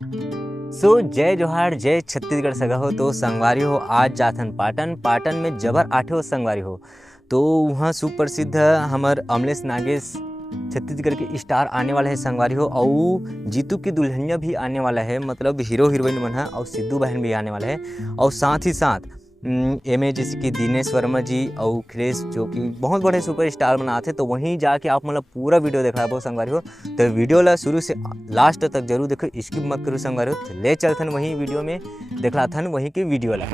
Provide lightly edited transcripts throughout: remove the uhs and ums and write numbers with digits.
जय जोहार जय छत्तीसगढ़ सगा हो। तो संगवारी हो आज जाथन पाटन में जबर आठे हो संगवारी हो। तो वहाँ सुप्रसिद्ध हमर अमलेश नागेश छत्तीसगढ़ के स्टार आने वाला है संगवारी हो। और जीतू की दुल्हनिया भी आने वाला है, मतलब हीरो हीरोइन बन है, और सिद्धू बहन भी आने वाला है। और साथ ही साथ एम जैसे कि दिनेश वर्मा जी और क्रेश जो कि बहुत बड़े सुपर स्टार बनाते, तो वहीं जाके आप मतलब पूरा वीडियो देखा बहुत संगवारी हो। तो वीडियो ला शुरू से लास्ट तक जरूर देखो, स्किप मत करो संगवारी हो। तो ले चलथन वहीं वीडियो में देखला थन वहीं की वीडियो ला।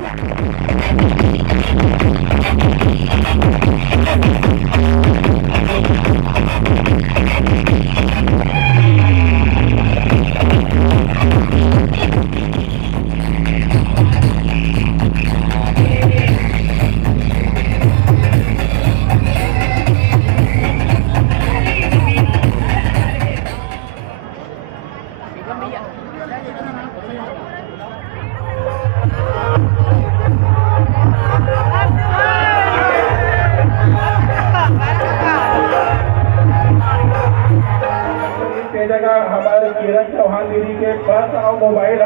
जगह हमारे किरण चौहान दीदी के पर्स और मोबाइल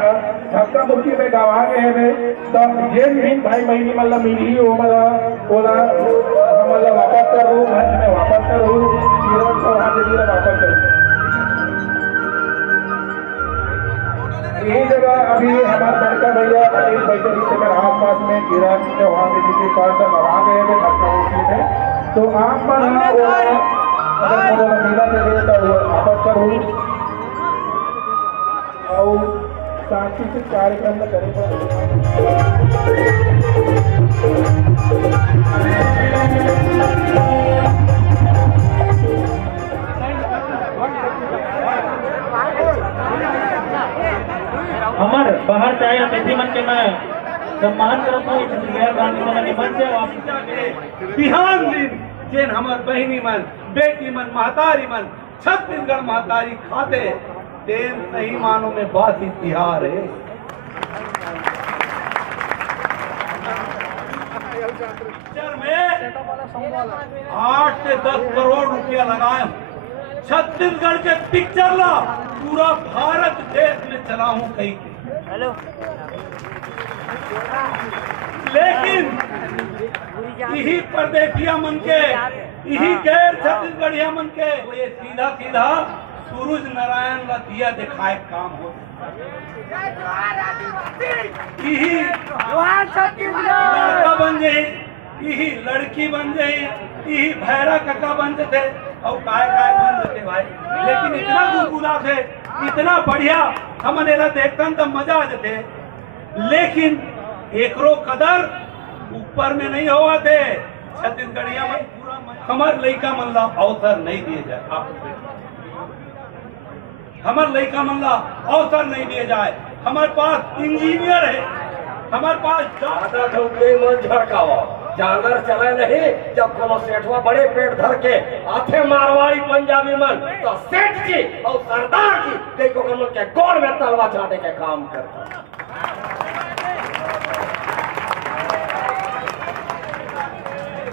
धक्का मुक्की में गवा गए हैं। तो जेन भी भाई महीने मतलब मिली हो बोला मतलब वापस करो, मंच में वापस करो, किरण चौहान दीदी ने वापस करो। यही जगह अभी हमारे बड़का भैया अनिल बैठक के आसपास में किरण चौहान दीदी के पर्स गवा गए हैं धक्का मुक्की में। तो आप वापस करूँ और सांस्कृतिक कार्यक्रम में करेंगे। हमार बाहर चाहे अतिथि मन के मैं सम्मान करता हूँ। बिहान दिन जेन हमार बहिनी मन, बेटी मन, महतारी मन छत्तीसगढ़ महतारी खाते तेन सही मानों में बात ही तिहार है। में 8 से 10 करोड़ रुपया लगाए छत्तीसगढ़ के पिक्चर ला पूरा भारत देश में चला हूँ कहीं। लेकिन यही परदेशिया मन के, यही गैर छत्तीसगढ़िया मन के ये सीधा सीधा सूरज नारायण का दिया दिखाए काम हो। यही लड़का बन जाए, यही लड़की बन जाए, यही भैरा कक्का बन जाते और काय काय बन जाते भाई। लेकिन इतना गुदगुदा थे, इतना बढ़िया हमन एला देखतन तो मजा आ जाते। लेकिन एकरो कदर ऊपर में नहीं हुआ थे छत्तीसगढ़िया में। हमार लड़का मन ला अवसर नहीं दिए जाए, आप हमार लड़का मन ला अवसर नहीं दिए जाए। हमारे पास इंजीनियर है, हमारे पास जांगर चले नहीं। जब कोनो सेठवा बड़े पेट धर के आथे मारवाड़ी पंजाबी मन तो सेठ जी और सरदार जी देखो कोनो के गोड़ में तलवा चाटे के काम करता।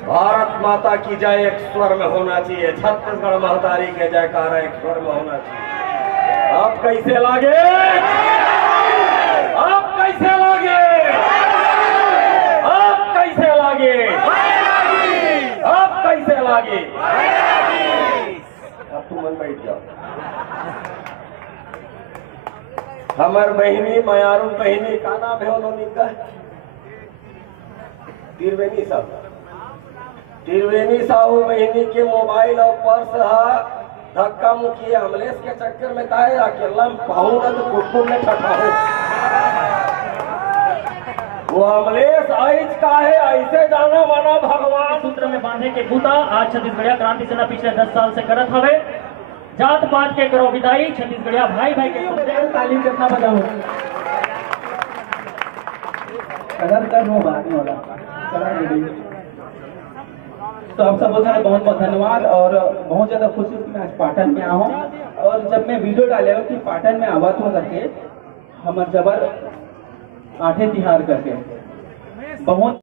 भारत माता की जय एक स्वर में होना चाहिए, छत्तीसगढ़ महतारी के जयकारा एक स्वर में होना चाहिए। आप कैसे लागे, आप कैसे लागे, आप कैसे लागे, आप कैसे लागे। अब तुम मन बैठ जाओ। हमार बहिनी मयारू बहिनी का नाम है उन्होंने का त्रिवेणी साहू। त्रिवेणी साहू बहिनी के मोबाइल और पर्स धक्का मुक्की अमलेश के चक्कर में काहे अकेला पाऊंगा तो कुटुंब में ठठा हो। वो अमलेश आइज काहे ऐसे जाना माना भगवान सूत्र में बांधे के बूता आज छत्तीसगढ़िया क्रांति सेना पिछले 10 साल से करत हवे। जात पात के करो विदाई, छत्तीसगढ़िया भाई भाई के तालीम कितना बजाओ अगर कर वो बात नहीं होला। तो आप सब का बहुत बहुत धन्यवाद और बहुत ज्यादा खुशी कि मैं आज पाटन में आया हूँ। और जब मैं वीडियो डाले कि पाटन में आवत हो करके हमारे जबर आठे तिहार करके बहुत